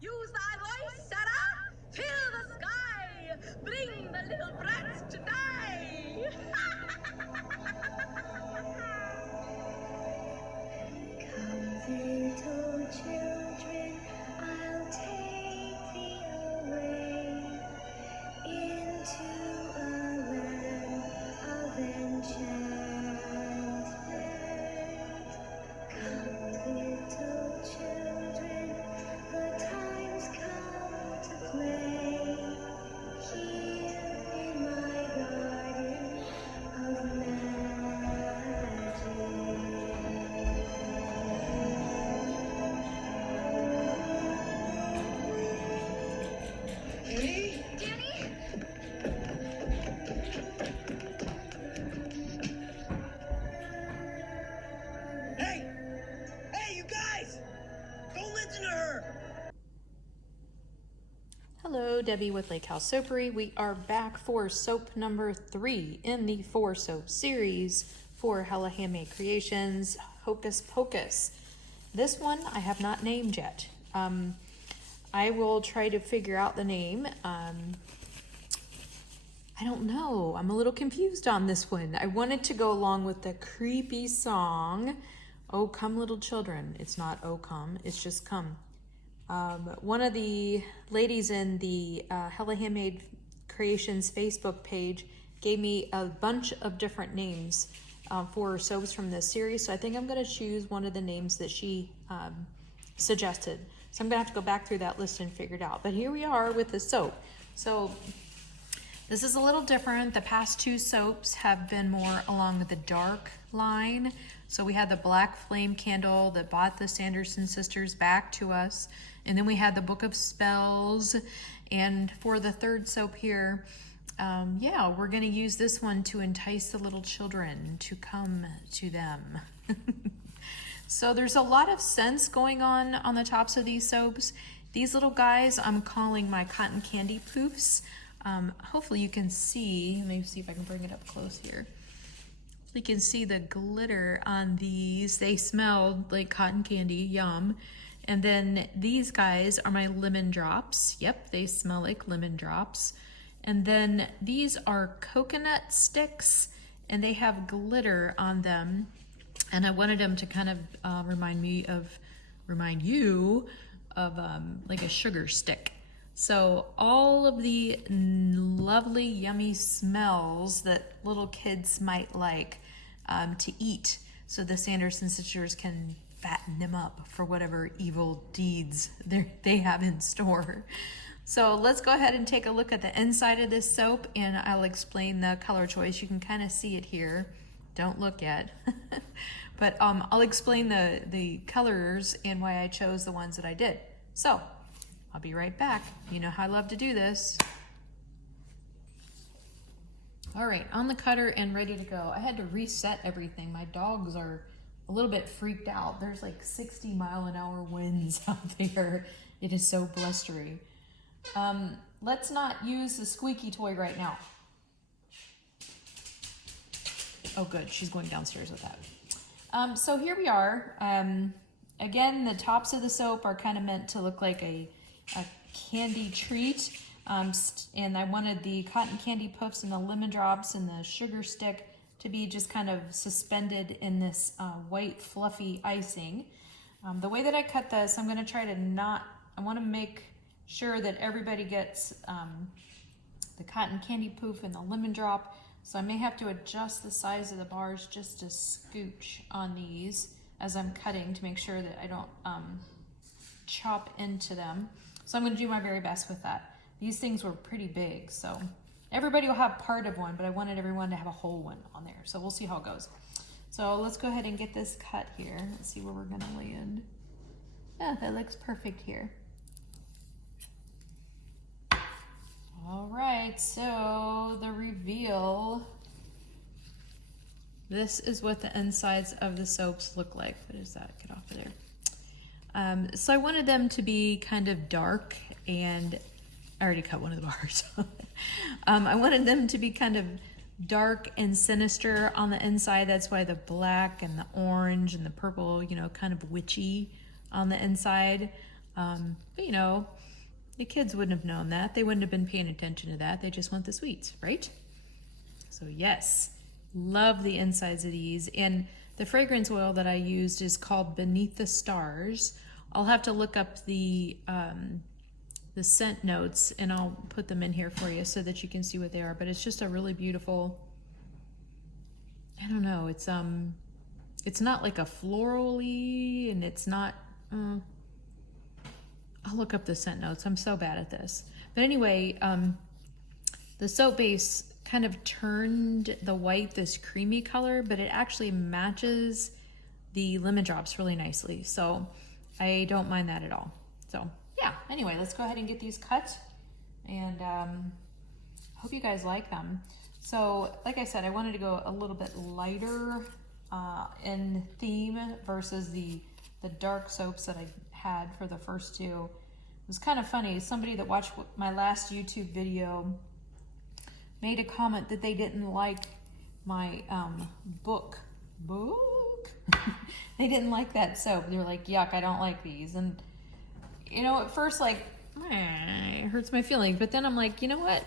Use thy voice, Sarah! Fill the sky! Bring the little brats to die! Come, little children, I'll take thee away into a land of enchantment. Come, little children, the time's come to play here in my garden of magic. Danny? Hey! Hey, you guys! Don't listen to her! Hello, Debbie with Lake House Soapery. We are back for soap number 3 in the 4 soap series for Hella Handmade Creations, Hocus Pocus. This one I have not named yet. I will try to figure out the name. I don't know. I'm a little confused on this one. I wanted to go along with the creepy song, "Oh Come Little Children." It's not "Oh Come," it's just "Come." One of the ladies in the Hella Handmade Creations Facebook page gave me a bunch of different names for soaps from this series, so I think I'm going to choose one of the names that she suggested. So I'm going to have to go back through that list and figure it out. But here we are with the soap. So this is a little different. The past 2 soaps have been more along with the dark line. So we had the Black Flame Candle that brought the Sanderson sisters back to us. And then we had the Book of Spells. And for the 3rd soap here, yeah, we're going to use this one to entice the little children to come to them. So there's a lot of scents going on the tops of these soaps. These little guys I'm calling my cotton candy poofs. Hopefully you can see, let me see if I can bring it up close here. So you can see the glitter on these. They smell like cotton candy, yum. And then these guys are my lemon drops. Yep, they smell like lemon drops. And then these are coconut sticks and they have glitter on them. And I wanted them to kind of remind you of like a sugar stick. So all of the lovely, yummy smells that little kids might like to eat, so the Sanderson sisters can fatten them up for whatever evil deeds they have in store. So let's go ahead and take a look at the inside of this soap, and I'll explain the color choice. You can kind of see it here. Don't look yet. But I'll explain the colors and why I chose the ones that I did. So I'll be right back. You know how I love to do this. All right, on the cutter and ready to go. I had to reset everything. My dogs are a little bit freaked out. There's like 60-mile-an-hour winds out there. It is so blustery. Let's not use the squeaky toy right now. Oh good, she's going downstairs with that. So here we are. Again, the tops of the soap are kind of meant to look like a candy treat. And I wanted the cotton candy puffs and the lemon drops and the sugar stick to be just kind of suspended in this white fluffy icing. The way that I cut this, I'm going to try to I want to make sure that everybody gets the cotton candy poof and the lemon drop. So I may have to adjust the size of the bars just a scooch on these as I'm cutting to make sure that I don't chop into them. So I'm going to do my very best with that. These things were pretty big, so everybody will have part of one, but I wanted everyone to have a whole one on there. So we'll see how it goes. So let's go ahead and get this cut here. Let's see where we're going to land. Yeah, that looks perfect here. All right, so the reveal. This is what the insides of the soaps look like. What is that? Get off of there. So I wanted them to be kind of dark, and I already cut one of the bars. I wanted them to be kind of dark and sinister on the inside. That's why the black and the orange and the purple, you know, kind of witchy on the inside. But you know, the kids wouldn't have known that. They wouldn't have been paying attention to that. They just want the sweets, right? So yes, love the insides of these. And the fragrance oil that I used is called Beneath the Stars. I'll have to look up the scent notes and I'll put them in here for you so that you can see what they are. But it's just a really beautiful, I don't know, it's not like a florally, and it's not, I'll look up the scent notes. I'm so bad at this. But anyway, the soap base kind of turned the white this creamy color, but it actually matches the lemon drops really nicely. So I don't mind that at all. So yeah, anyway, let's go ahead and get these cut, and hope you guys like them. So like I said, I wanted to go a little bit lighter in theme versus the dark soaps that I had for the first two. It was kind of funny. Somebody that watched my last YouTube video made a comment that they didn't like my book. They didn't like that soap. They were like, yuck, I don't like these. And you know, at first, like, it hurts my feelings. But then I'm like, you know what?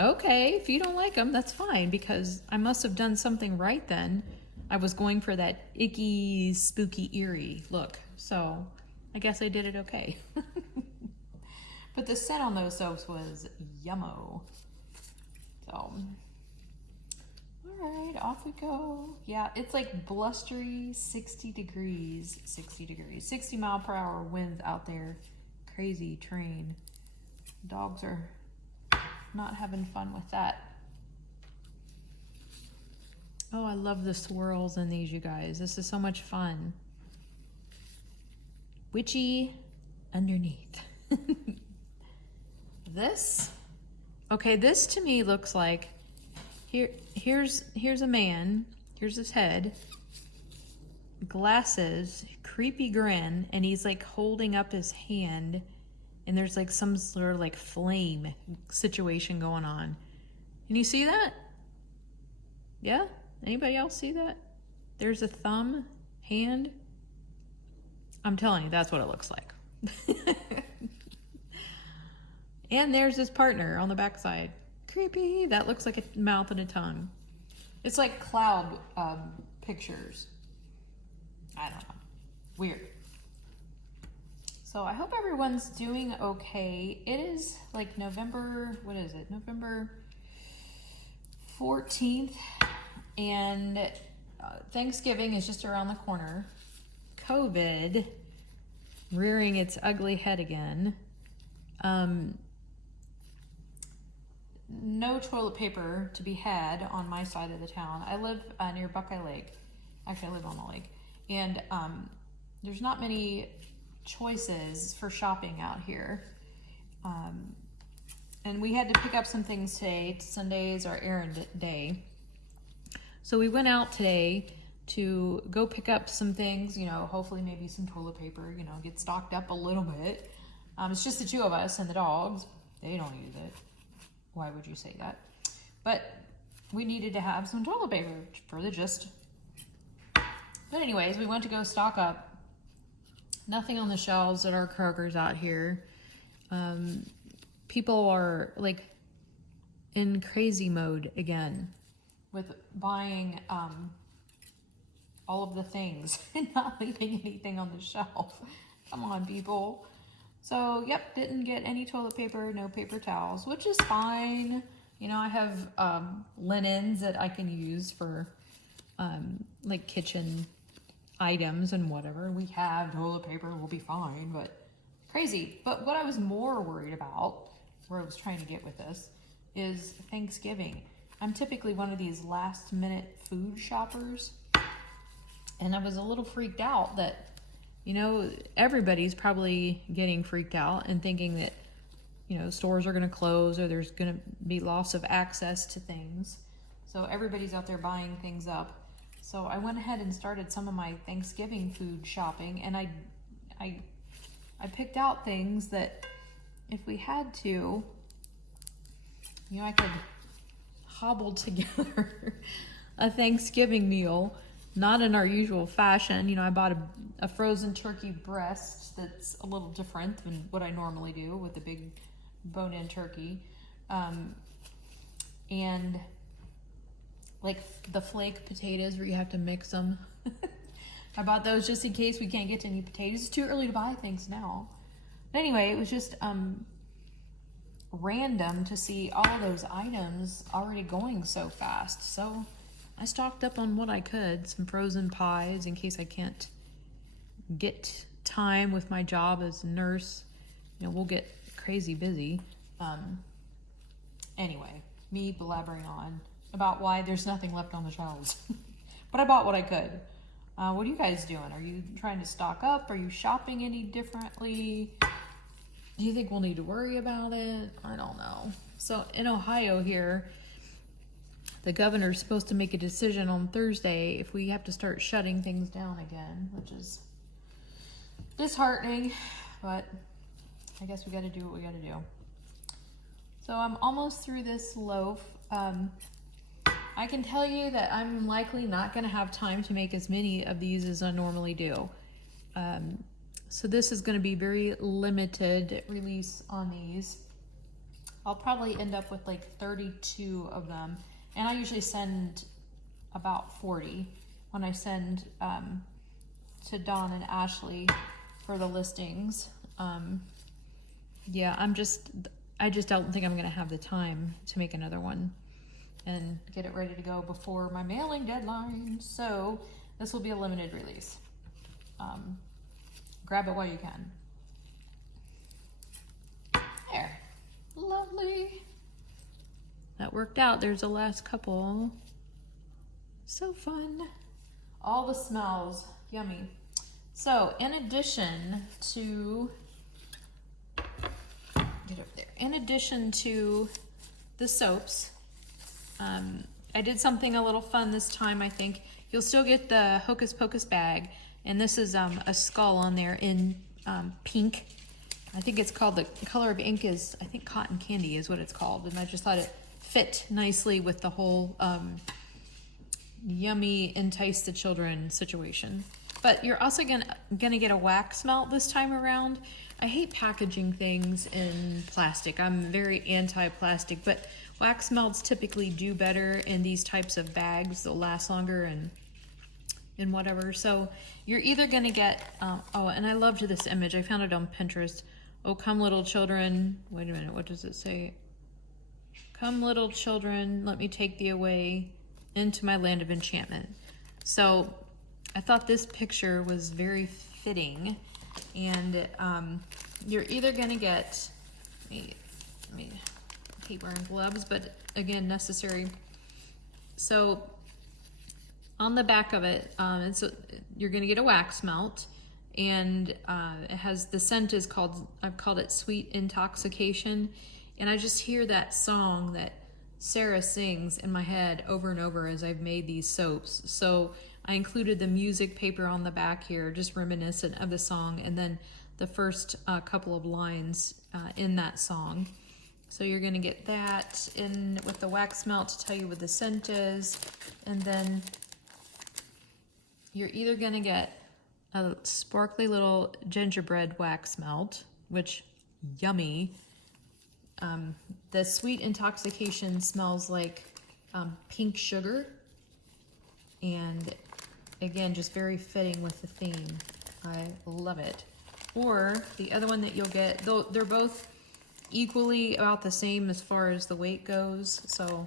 Okay, if you don't like them, that's fine, because I must have done something right then. I was going for that icky, spooky, eerie look. So I guess I did it okay. But the scent on those soaps was yummo. So, all right, off we go. Yeah, it's like blustery 60 degrees, 60 mile per hour winds out there. Crazy train. Dogs are not having fun with that. Oh, I love the swirls in these, you guys. This is so much fun. Witchy underneath. This, okay, this to me looks like, here's a man, here's his head, glasses, creepy grin, and he's like holding up his hand, and there's like some sort of like flame situation going on. Can you see that? Yeah? Anybody else see that? There's a thumb, hand. I'm telling you, that's what it looks like. And there's his partner on the backside. Creepy. That looks like a mouth and a tongue. It's like cloud pictures. I don't know. Weird. So I hope everyone's doing okay. It is like November, what is it? November 14th. And Thanksgiving is just around the corner. COVID rearing its ugly head again. No toilet paper to be had on my side of the town. I live near Buckeye Lake. Actually, I live on the lake. And there's not many choices for shopping out here. And we had to pick up some things today. Sunday is our errand day. So we went out today to go pick up some things, you know, hopefully maybe some toilet paper, you know, get stocked up a little bit. It's just the two of us and the dogs. They don't use it. Why would you say that? But we needed to have some toilet paper for the gist. But anyways, we went to go stock up. Nothing on the shelves at our Kroger's out here. People are like in crazy mode again with buying all of the things and not leaving anything on the shelf. Come on, people. So, yep, didn't get any toilet paper, no paper towels, which is fine. You know, I have linens that I can use for like kitchen items and whatever. We have toilet paper, we'll be fine, but crazy. But what I was more worried about, where I was trying to get with this, is Thanksgiving. I'm typically one of these last minute food shoppers, and I was a little freaked out that, you know, everybody's probably getting freaked out and thinking that, you know, stores are going to close or there's going to be loss of access to things. So everybody's out there buying things up. So I went ahead and started some of my Thanksgiving food shopping, and I picked out things that if we had to, you know, I could hobble together a Thanksgiving meal not in our usual fashion. You know, I bought a frozen turkey breast that's a little different than what I normally do with the big bone-in turkey. And like the flake potatoes where you have to mix them. I bought those just in case we can't get to any potatoes. It's too early to buy things now. But anyway, it was just random to see all those items already going so fast. So I stocked up on what I could, some frozen pies in case I can't get time with my job as a nurse. You know, we'll get crazy busy. Anyway, me blabbering on about why there's nothing left on the shelves. But I bought what I could. What are you guys doing? Are you trying to stock up? Are you shopping any differently? Do you think we'll need to worry about it? I don't know. So in Ohio here, the governor's supposed to make a decision on Thursday if we have to start shutting things down again, which is disheartening, but I guess we got to do what we got to do. So I'm almost through this loaf. I can tell you that I'm likely not going to have time to make as many of these as I normally do. So this is going to be very limited release on these. I'll probably end up with like 32 of them. And I usually send about 40 when I send to Dawn and Ashley for the listings. Yeah, I just don't think I'm going to have the time to make another one and get it ready to go before my mailing deadline. So this will be a limited release. Grab it while you can. There, lovely. That worked out. There's the last couple. So fun. All the smells, yummy. So in addition to, get over there. In addition to the soaps, I did something a little fun this time, I think. You'll still get the Hocus Pocus bag, and this is a skull on there in pink. I think it's called, the color of ink is, I think cotton candy is what it's called, and I just thought it fit nicely with the whole yummy entice the children situation. But you're also gonna get a wax melt this time around. I hate packaging things in plastic. I'm very anti-plastic, but wax melts typically do better in these types of bags. They'll last longer and whatever. So you're either gonna get, oh, and I loved this image. I found it on Pinterest. Oh, come little children. Wait a minute, what does it say? Come little children, let me take thee away into my land of enchantment. So I thought this picture was very fitting, and you're either gonna get, let me hate wearing gloves, but again, necessary. So on the back of it, and so you're gonna get a wax melt, and it has, the scent is called, I've called it Sweet Intoxication, and I just hear that song that Sarah sings in my head over and over as I've made these soaps. So I included the music paper on the back here, just reminiscent of the song, and then the first couple of lines in that song. So you're gonna get that in with the wax melt to tell you what the scent is, and then you're either gonna get a sparkly little gingerbread wax melt, which, yummy. The Sweet Intoxication smells like pink sugar, and again, just very fitting with the theme. I love it. Or the other one that you'll get, though they're both equally about the same as far as the weight goes, so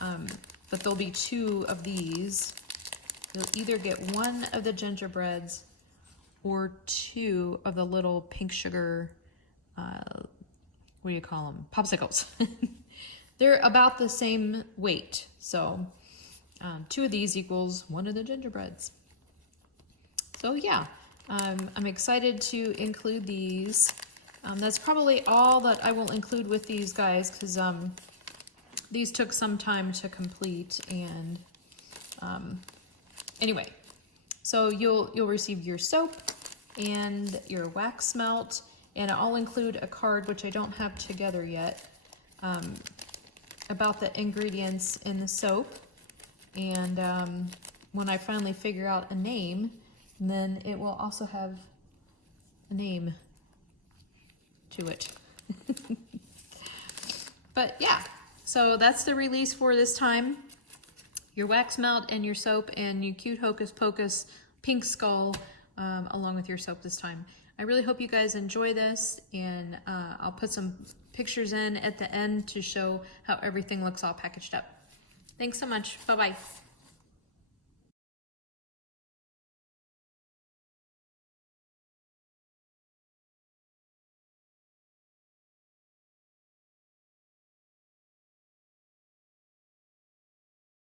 but there'll be two of these. You'll either get one of the gingerbreads or two of the little pink sugar, what do you call them? Popsicles. They're about the same weight, so two of these equals one of the gingerbreads. So yeah, I'm excited to include these. That's probably all that I will include with these guys, because these took some time to complete, and anyway, so you'll receive your soap and your wax melt, and I'll include a card, which I don't have together yet, about the ingredients in the soap, and when I finally figure out a name, then it will also have a name to it. But yeah, so that's the release for this time. Your wax melt and your soap and your cute Hocus Pocus pink skull along with your soap this time. I really hope you guys enjoy this, and I'll put some pictures in at the end to show how everything looks all packaged up. Thanks so much. Bye-bye.